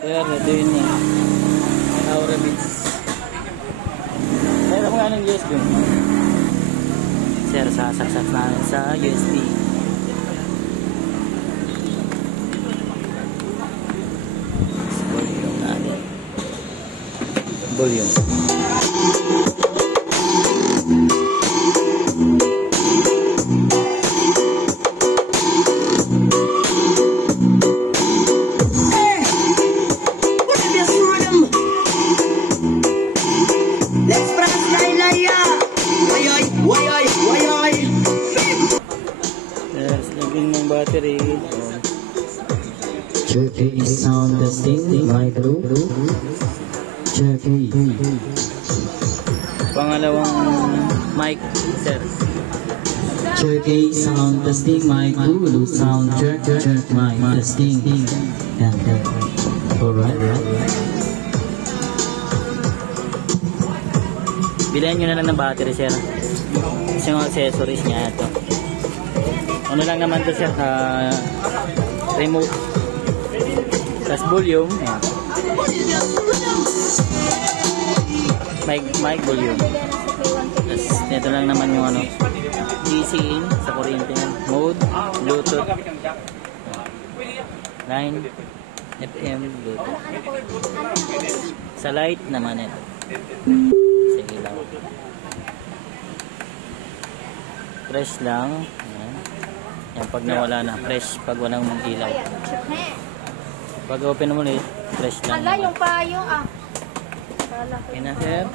Sir, ito yun eh. Aura Beats. Meron nga ng USB. Sir, sasaksak namin sa USB. Volume natin. Volume. Yes, lagyan ng battery. Turkey sound testing, mic loop. Turkey. Pangalawang mic, sir. Turkey sound testing, mic loop. Sound check, mic testing. Yan. Alright. Bilhan nyo na lang ng battery, sir. Kasi yung accessories niya ito. Ano lang naman to, sir? Remote. Tapos volume. Yan. Mic volume. Tapos ito lang naman yung ano, DC in sa kuryente yan. Mode, Bluetooth. Line, FM, Bluetooth. Sa light naman ito. Sige lang. Press lang. Yan. Yan pag nawala na. Press pag walang ilaw. Pag open mo ulit, press lang. Ala, yung payo ah. Okay na, sir.